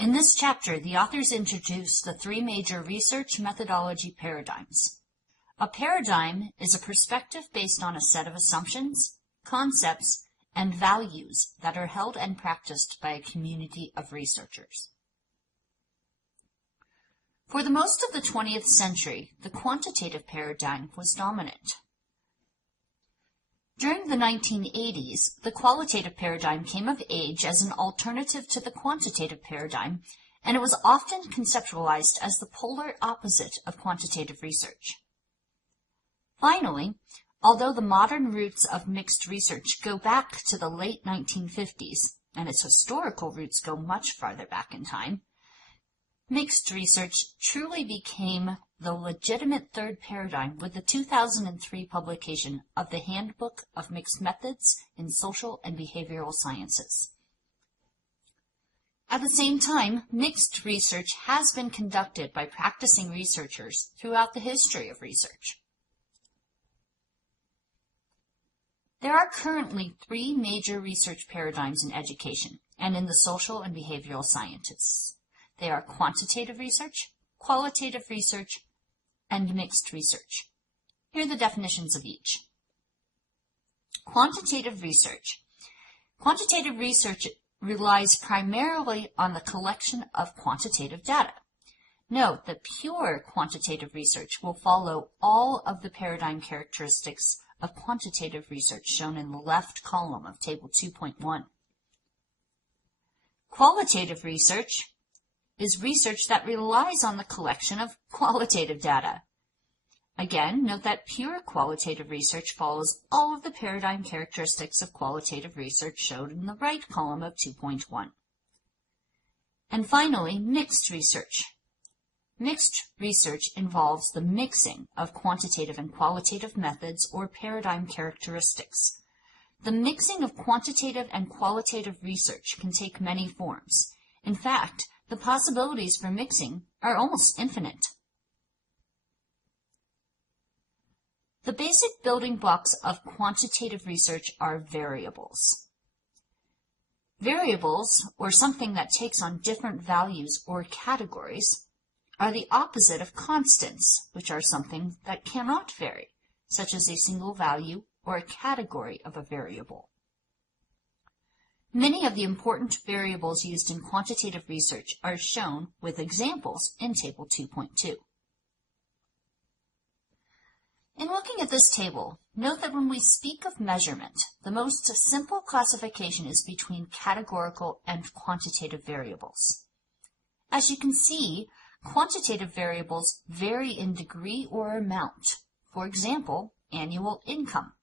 In this chapter, the authors introduce the three major research methodology paradigms. A paradigm is a perspective based on a set of assumptions, concepts, and values that are held and practiced by a community of researchers. For the most of the 20th century, the quantitative paradigm was dominant. During the 1980s, the qualitative paradigm came of age as an alternative to the quantitative paradigm, and it was often conceptualized as the polar opposite of quantitative research. Finally, although the modern roots of mixed research go back to the late 1950s, and its historical roots go much farther back in time, mixed research truly became the legitimate third paradigm with the 2003 publication of the Handbook of Mixed Methods in Social and Behavioral Sciences. At the same time, mixed research has been conducted by practicing researchers throughout the history of research. There are currently three major research paradigms in education and in the social and behavioral sciences. They are quantitative research, qualitative research, and mixed research. Here are the definitions of each. Quantitative research. Quantitative research relies primarily on the collection of quantitative data. Note that pure quantitative research will follow all of the paradigm characteristics of quantitative research shown in the left column of Table 2.1. Qualitative research is research that relies on the collection of qualitative data. Again, note that pure qualitative research follows all of the paradigm characteristics of qualitative research shown in the right column of 2.1. And finally, mixed research. Mixed research involves the mixing of quantitative and qualitative methods or paradigm characteristics. The mixing of quantitative and qualitative research can take many forms. In fact, the possibilities for mixing are almost infinite. The basic building blocks of quantitative research are variables. Variables, or something that takes on different values or categories, are the opposite of constants, which are something that cannot vary, such as a single value or a category of a variable. Many of the important variables used in quantitative research are shown with examples in Table 2.2. In looking at this table, note that when we speak of measurement, the most simple classification is between categorical and quantitative variables. As you can see, quantitative variables vary in degree or amount, for example, annual income,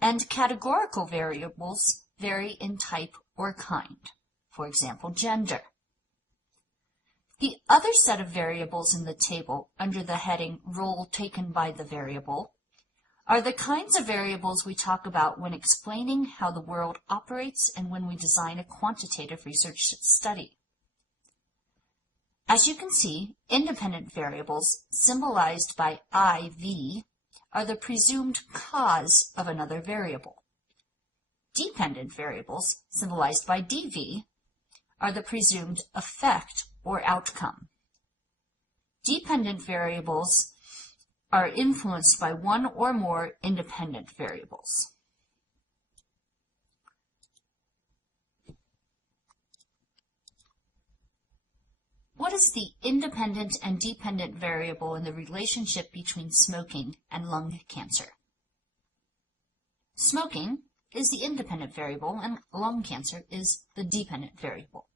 and categorical variables vary in type or kind, for example, gender. The other set of variables in the table under the heading Role Taken by the Variable are the kinds of variables we talk about when explaining how the world operates and when we design a quantitative research study. As you can see, independent variables, symbolized by IV, are the presumed cause of another variable. Dependent variables, symbolized by DV, are the presumed effect or outcome. Dependent variables are influenced by one or more independent variables. What is the independent and dependent variable in the relationship between smoking and lung cancer? Smoking is the independent variable and lung cancer is the dependent variable.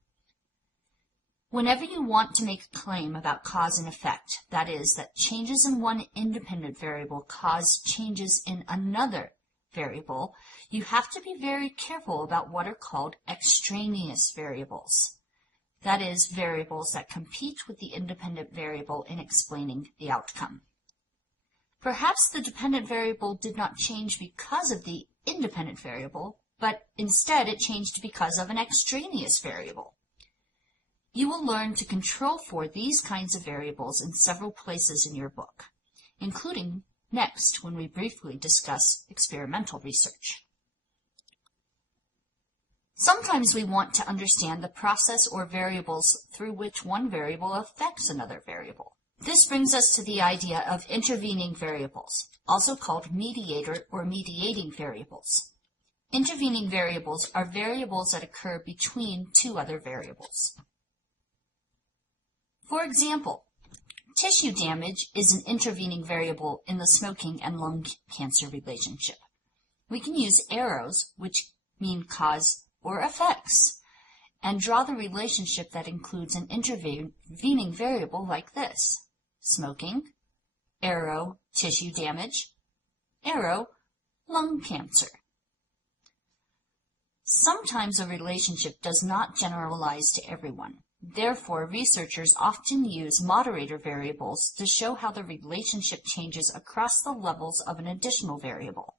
Whenever you want to make a claim about cause and effect, that is, that changes in one independent variable cause changes in another variable, you have to be very careful about what are called extraneous variables. That is, variables that compete with the independent variable in explaining the outcome. Perhaps the dependent variable did not change because of the independent variable, but instead it changed because of an extraneous variable. You will learn to control for these kinds of variables in several places in your book, including next when we briefly discuss experimental research. Sometimes we want to understand the process or variables through which one variable affects another variable. This brings us to the idea of intervening variables, also called mediator or mediating variables. Intervening variables are variables that occur between two other variables. For example, tissue damage is an intervening variable in the smoking and lung cancer relationship. We can use arrows, which mean cause or effects, and draw the relationship that includes an intervening variable like this: smoking, arrow, tissue damage, arrow, lung cancer. Sometimes a relationship does not generalize to everyone. Therefore, researchers often use moderator variables to show how the relationship changes across the levels of an additional variable.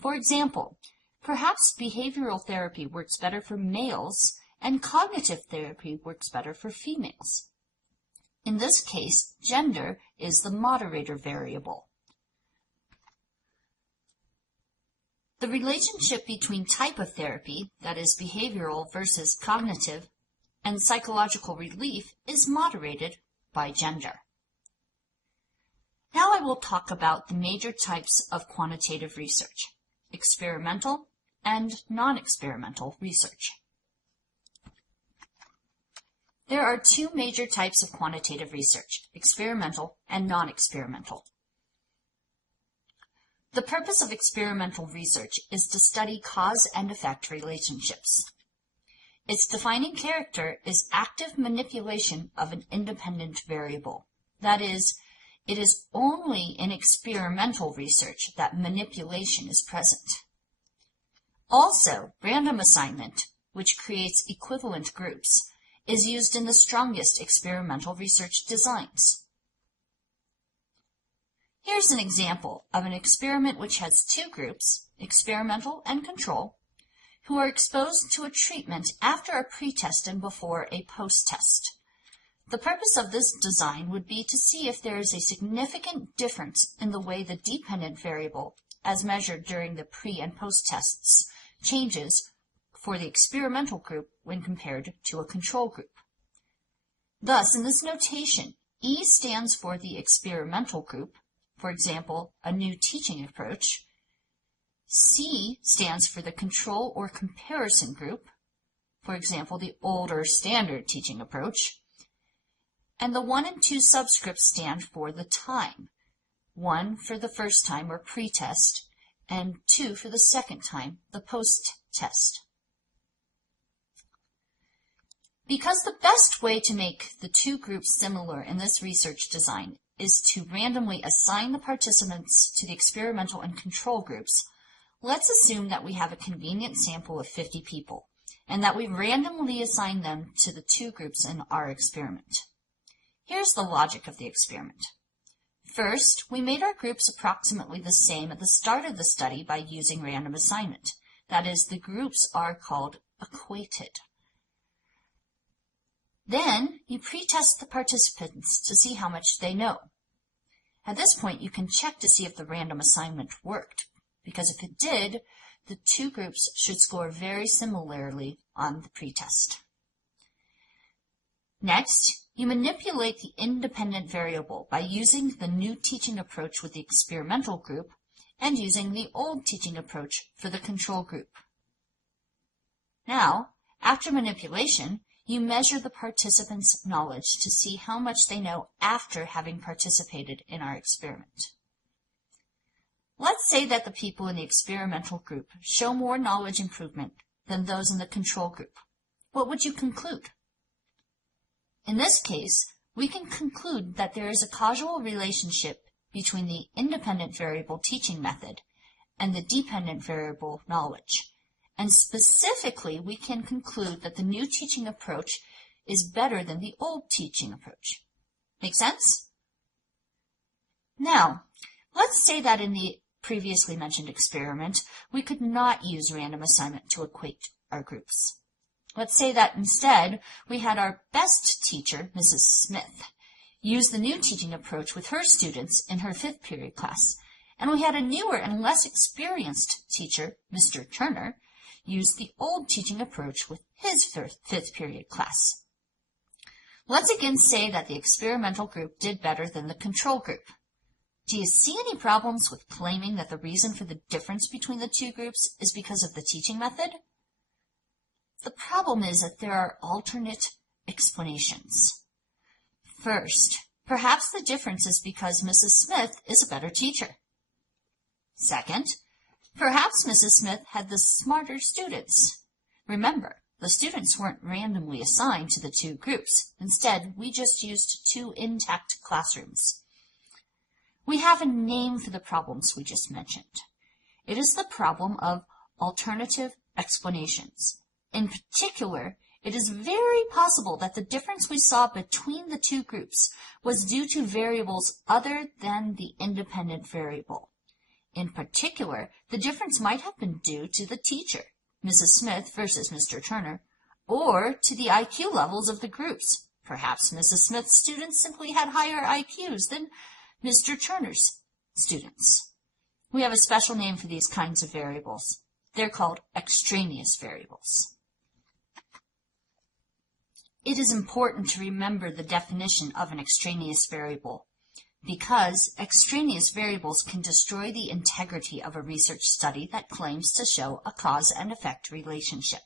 For example, perhaps behavioral therapy works better for males and cognitive therapy works better for females. In this case, gender is the moderator variable. The relationship between type of therapy, that is behavioral versus cognitive, and psychological relief is moderated by gender. Now I will talk about the major types of quantitative research: experimental and non-experimental research. There are two major types of quantitative research: experimental and non-experimental. The purpose of experimental research is to study cause and effect relationships. Its defining character is active manipulation of an independent variable. That is, it is only in experimental research that manipulation is present. Also, random assignment, which creates equivalent groups, is used in the strongest experimental research designs. Here's an example of an experiment which has two groups, experimental and control, who are exposed to a treatment after a pretest and before a post-test. The purpose of this design would be to see if there is a significant difference in the way the dependent variable, as measured during the pre- and post-tests, changes for the experimental group when compared to a control group. Thus, in this notation, E stands for the experimental group, for example, a new teaching approach. C stands for the control or comparison group, for example, the older standard teaching approach. And the 1 and 2 subscripts stand for the time, 1 for the first time or pretest, and 2 for the second time, the post-test. Because the best way to make the two groups similar in this research design is to randomly assign the participants to the experimental and control groups, let's assume that we have a convenient sample of 50 people, and that we randomly assign them to the two groups in our experiment. Here's the logic of the experiment. First, we made our groups approximately the same at the start of the study by using random assignment. That is, the groups are called equated. Then, you pretest the participants to see how much they know. At this point, you can check to see if the random assignment worked, because if it did, the two groups should score very similarly on the pretest. Next, you manipulate the independent variable by using the new teaching approach with the experimental group and using the old teaching approach for the control group. Now, after manipulation, you measure the participants' knowledge to see how much they know after having participated in our experiment. Let's say that the people in the experimental group show more knowledge improvement than those in the control group. What would you conclude? In this case, we can conclude that there is a causal relationship between the independent variable teaching method and the dependent variable knowledge. And specifically, we can conclude that the new teaching approach is better than the old teaching approach. Make sense? Now, let's say that in the previously mentioned experiment, we could not use random assignment to equate our groups. Let's say that instead, we had our best teacher, Mrs. Smith, use the new teaching approach with her students in her 5th period class, and we had a newer and less experienced teacher, Mr. Turner, used the old teaching approach with his fifth period class. Let's again say that the experimental group did better than the control group. Do you see any problems with claiming that the reason for the difference between the two groups is because of the teaching method? The problem is that there are alternate explanations. First, perhaps the difference is because Mrs. Smith is a better teacher. Second, perhaps Mrs. Smith had the smarter students. Remember, the students weren't randomly assigned to the two groups. Instead, we just used two intact classrooms. We have a name for the problems we just mentioned. It is the problem of alternative explanations. In particular, it is very possible that the difference we saw between the two groups was due to variables other than the independent variable. In particular, the difference might have been due to the teacher, Mrs. Smith versus Mr. Turner, or to the IQ levels of the groups. Perhaps Mrs. Smith's students simply had higher IQs than Mr. Turner's students. We have a special name for these kinds of variables. They're called extraneous variables. It is important to remember the definition of an extraneous variable, because extraneous variables can destroy the integrity of a research study that claims to show a cause and effect relationship.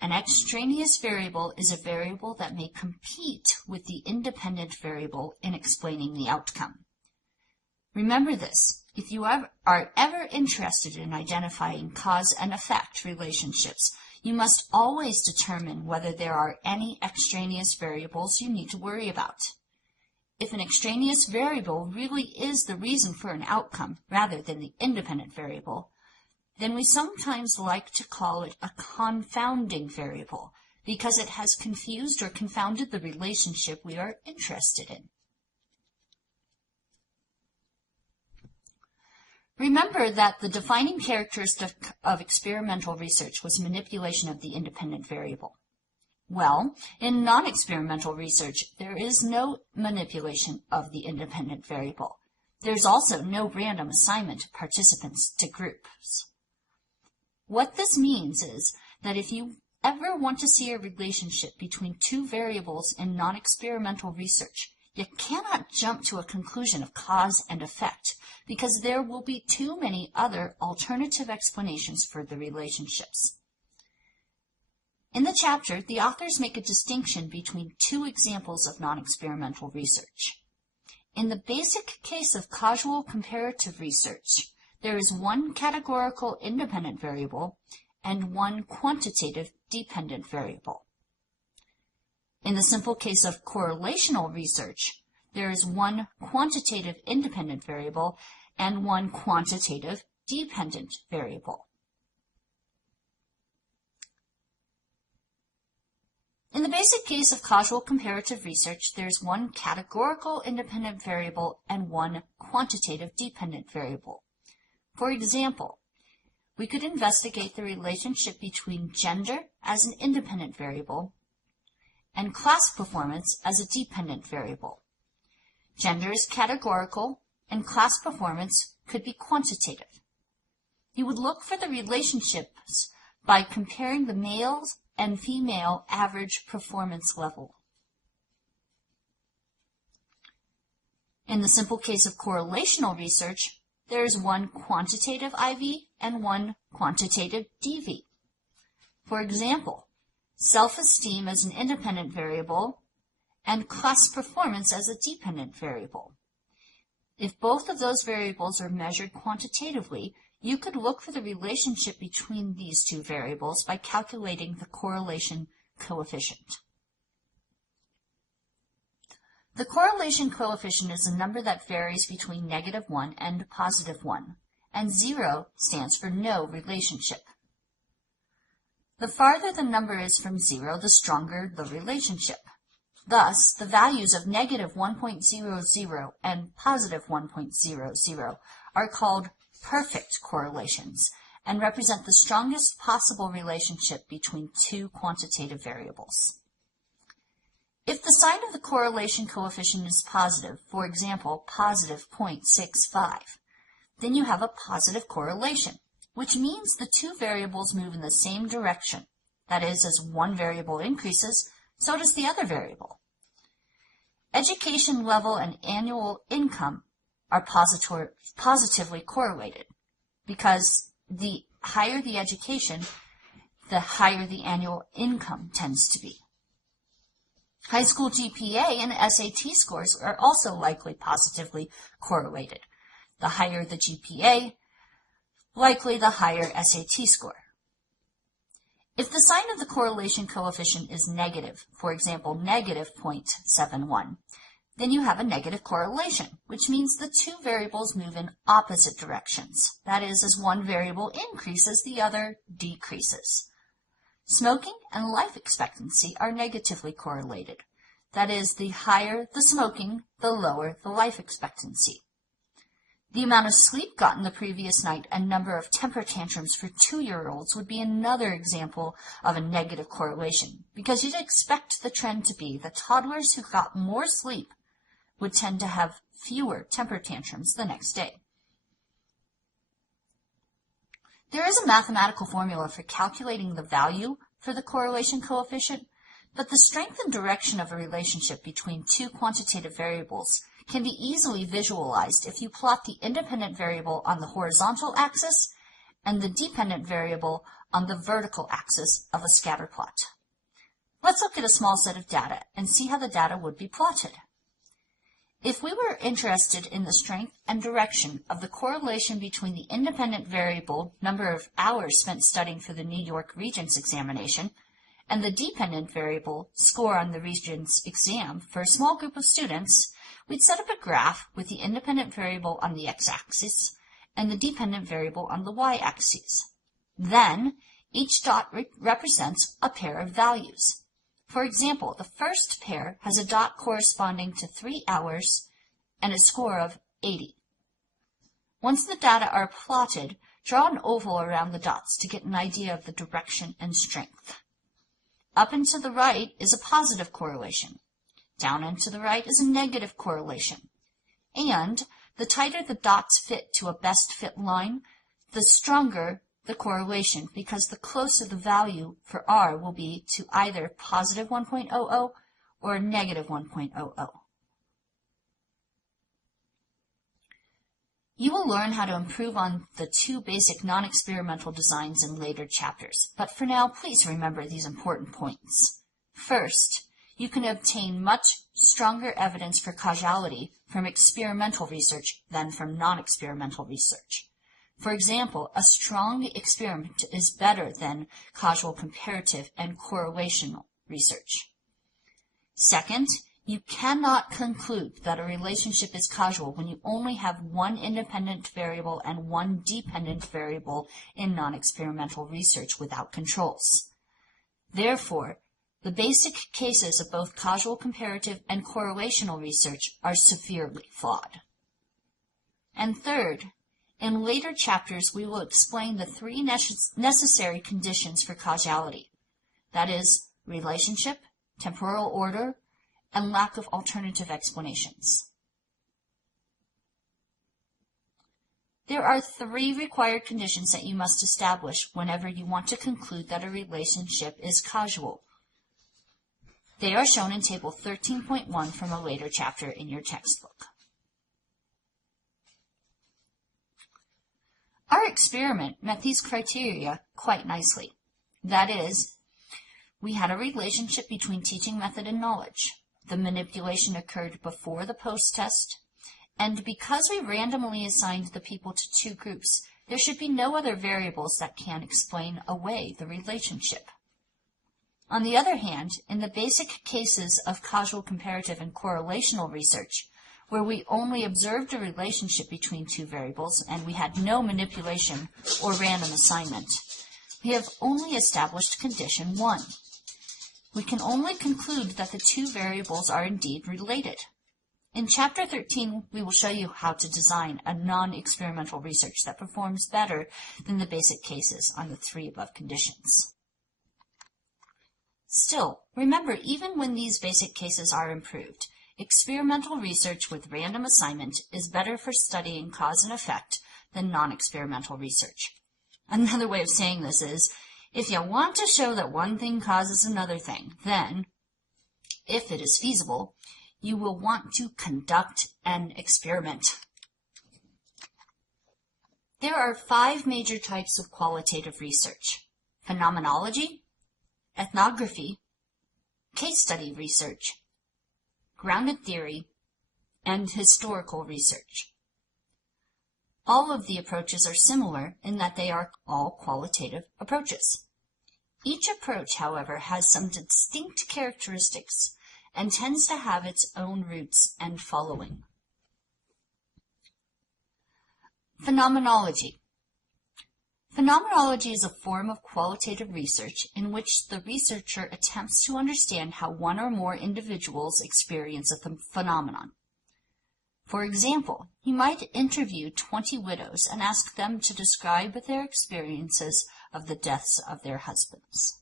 An extraneous variable is a variable that may compete with the independent variable in explaining the outcome. Remember this: if you are ever interested in identifying cause and effect relationships, you must always determine whether there are any extraneous variables you need to worry about. If an extraneous variable really is the reason for an outcome rather than the independent variable, then we sometimes like to call it a confounding variable because it has confused or confounded the relationship we are interested in. Remember that the defining characteristic of experimental research was manipulation of the independent variable. Well, in non-experimental research, there is no manipulation of the independent variable. There's also no random assignment of participants to groups. What this means is that if you ever want to see a relationship between two variables in non-experimental research, you cannot jump to a conclusion of cause and effect because there will be too many other alternative explanations for the relationships. In the chapter, the authors make a distinction between two examples of non-experimental research. In the basic case of causal comparative research, there is one categorical independent variable and one quantitative dependent variable. In the simple case of correlational research, there is one quantitative independent variable and one quantitative dependent variable. In the basic case of causal comparative research, there is one categorical independent variable and one quantitative dependent variable. For example, we could investigate the relationship between gender as an independent variable and class performance as a dependent variable. Gender is categorical and class performance could be quantitative. You would look for the relationships by comparing the males and female average performance level. In the simple case of correlational research, there is one quantitative IV and one quantitative DV. For example, self-esteem as an independent variable and class performance as a dependent variable. If both of those variables are measured quantitatively, you could look for the relationship between these two variables by calculating the correlation coefficient. The correlation coefficient is a number that varies between -1 and +1, and 0 stands for no relationship. The farther the number is from 0, the stronger the relationship. Thus, the values of -1.00 and +1.00 are called perfect correlations and represent the strongest possible relationship between two quantitative variables. If the sign of the correlation coefficient is positive, for example, +0.65, then you have a positive correlation. which means the two variables move in the same direction. That is, as one variable increases, so does the other variable. Education level and annual income are positively correlated because the higher the education, the higher the annual income tends to be. High school GPA and SAT scores are also likely positively correlated. The higher the GPA, likely the higher SAT score. If the sign of the correlation coefficient is negative, for example, negative 0.71, then you have a negative correlation, which means the two variables move in opposite directions. That is, as one variable increases, the other decreases. Smoking and life expectancy are negatively correlated. That is, the higher the smoking, the lower the life expectancy. The amount of sleep gotten the previous night and number of temper tantrums for 2-year-olds would be another example of a negative correlation, because you'd expect the trend to be that toddlers who got more sleep would tend to have fewer temper tantrums the next day. There is a mathematical formula for calculating the value for the correlation coefficient, but the strength and direction of a relationship between two quantitative variables can be easily visualized if you plot the independent variable on the horizontal axis and the dependent variable on the vertical axis of a scatter plot. Let's look at a small set of data and see how the data would be plotted. If we were interested in the strength and direction of the correlation between the independent variable, number of hours spent studying for the New York Regents examination, and the dependent variable, score on the Regents exam for a small group of students, we'd set up a graph with the independent variable on the x-axis and the dependent variable on the y-axis. Then, each dot represents a pair of values. For example, the first pair has a dot corresponding to 3 hours and a score of 80. Once the data are plotted, draw an oval around the dots to get an idea of the direction and strength. Up and to the right is a positive correlation. Down and to the right is a negative correlation. And the tighter the dots fit to a best fit line, the stronger the correlation, because the closer the value for R will be to either positive 1.00 or negative 1.00. You will learn how to improve on the two basic non-experimental designs in later chapters, but for now, please remember these important points. First, you can obtain much stronger evidence for causality from experimental research than from non-experimental research. For example, a strong experiment is better than causal comparative and correlational research. Second, you cannot conclude that a relationship is causal when you only have one independent variable and one dependent variable in non-experimental research without controls. Therefore, the basic cases of both causal comparative and correlational research are severely flawed. And third, in later chapters we will explain the 3 necessary conditions for causality. That is, relationship, temporal order, and lack of alternative explanations. There are 3 required conditions that you must establish whenever you want to conclude that a relationship is causal. They are shown in Table 13.1 from a later chapter in your textbook. Our experiment met these criteria quite nicely. That is, we had a relationship between teaching method and knowledge. The manipulation occurred before the post-test, and because we randomly assigned the people to 2 groups, there should be no other variables that can explain away the relationship. On the other hand, in the basic cases of causal comparative and correlational research, where we only observed a relationship between 2 variables and we had no manipulation or random assignment, we have only established condition 1. We can only conclude that the 2 variables are indeed related. In Chapter 13, we will show you how to design a non-experimental research that performs better than the basic cases on the 3 above conditions. Still, remember, even when these basic cases are improved, experimental research with random assignment is better for studying cause and effect than non-experimental research. Another way of saying this is, if you want to show that one thing causes another thing, then, if it is feasible, you will want to conduct an experiment. There are 5 major types of qualitative research: phenomenology, ethnography, case study research, grounded theory, and historical research. All of the approaches are similar in that they are all qualitative approaches. Each approach, however, has some distinct characteristics and tends to have its own roots and following. Phenomenology. Phenomenology is a form of qualitative research in which the researcher attempts to understand how one or more individuals experience a phenomenon. For example, he might interview 20 widows and ask them to describe their experiences of the deaths of their husbands.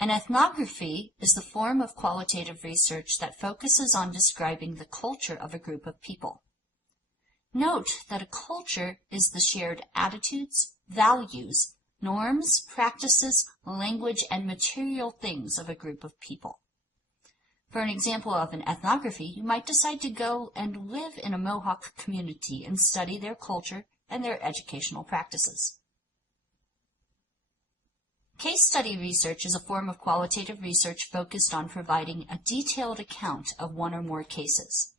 An ethnography is the form of qualitative research that focuses on describing the culture of a group of people. Note that a culture is the shared attitudes, values, norms, practices, language, and material things of a group of people. For an example of an ethnography, you might decide to go and live in a Mohawk community and study their culture and their educational practices. Case study research is a form of qualitative research focused on providing a detailed account of one or more cases.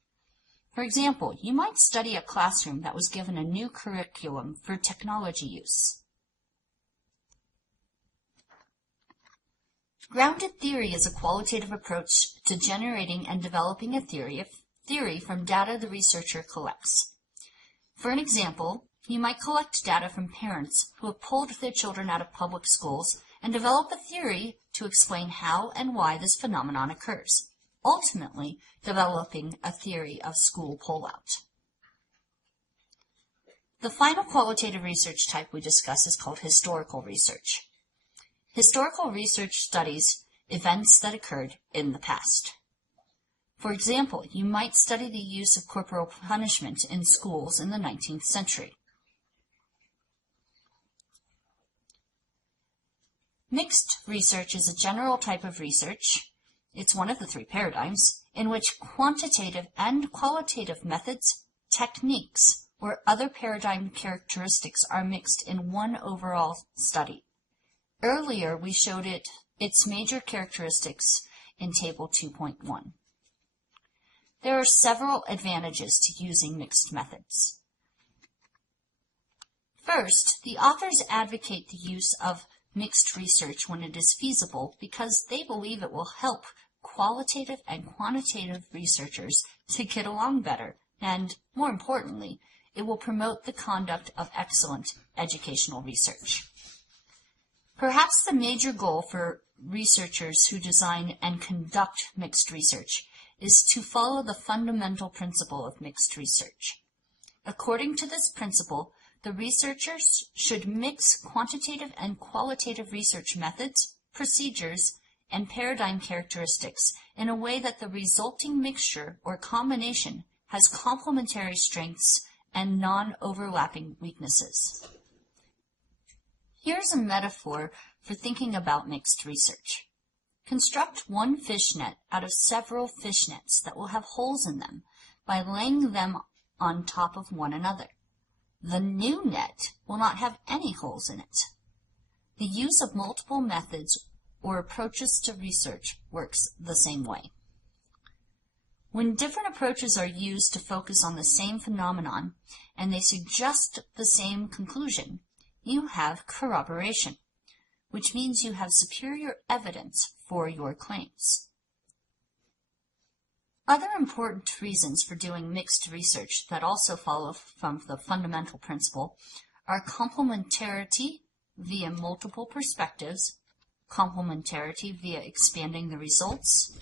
For example, you might study a classroom that was given a new curriculum for technology use. Grounded theory is a qualitative approach to generating and developing a theory from data the researcher collects. For an example, you might collect data from parents who have pulled their children out of public schools and develop a theory to explain how and why this phenomenon occurs, ultimately developing a theory of school pullout. The final qualitative research type we discuss is called historical research. Historical research studies events that occurred in the past. For example, you might study the use of corporal punishment in schools in the 19th century. Mixed research is a general type of research. It's one of the 3 paradigms in which quantitative and qualitative methods, techniques, or other paradigm characteristics are mixed in one overall study. Earlier, we showed its major characteristics in Table 2.1. There are several advantages to using mixed methods. First, the authors advocate the use of mixed research when it is feasible because they believe it will help qualitative and quantitative researchers to get along better, and, more importantly, it will promote the conduct of excellent educational research. Perhaps the major goal for researchers who design and conduct mixed research is to follow the fundamental principle of mixed research. According to this principle, the researchers should mix quantitative and qualitative research methods, procedures, and paradigm characteristics in a way that the resulting mixture or combination has complementary strengths and non-overlapping weaknesses. Here's a metaphor for thinking about mixed research. Construct one fishnet out of several fishnets that will have holes in them by laying them on top of one another. The new net will not have any holes in it. The use of multiple methods or approaches to research works the same way. When different approaches are used to focus on the same phenomenon and they suggest the same conclusion, you have corroboration, which means you have superior evidence for your claims. Other important reasons for doing mixed research that also follow from the fundamental principle are complementarity via multiple perspectives, complementarity via expanding the results,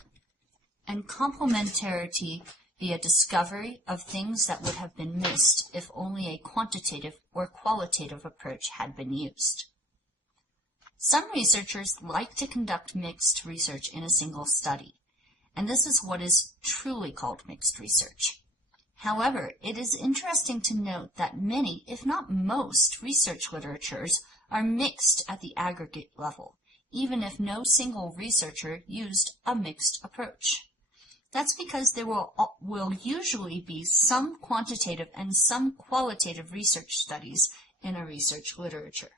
and complementarity via discovery of things that would have been missed if only a quantitative or qualitative approach had been used. Some researchers like to conduct mixed research in a single study, and this is what is truly called mixed research. However, it is interesting to note that many, if not most, research literatures are mixed at the aggregate level, even if no single researcher used a mixed approach. That's because there will usually be some quantitative and some qualitative research studies in a research literature.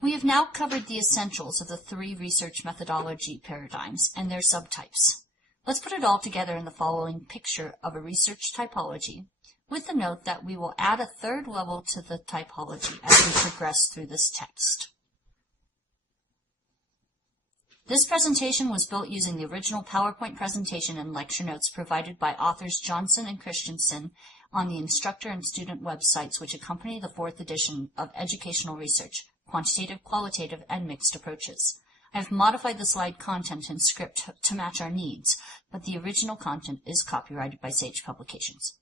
We have now covered the essentials of the three research methodology paradigms and their subtypes. Let's put it all together in the following picture of a research typology, with the note that we will add a third level to the typology as we progress through this text. This presentation was built using the original PowerPoint presentation and lecture notes provided by authors Johnson and Christensen on the instructor and student websites which accompany the 4th edition of Educational Research, Quantitative, Qualitative, and Mixed Approaches. I have modified the slide content and script to match our needs, but the original content is copyrighted by Sage Publications.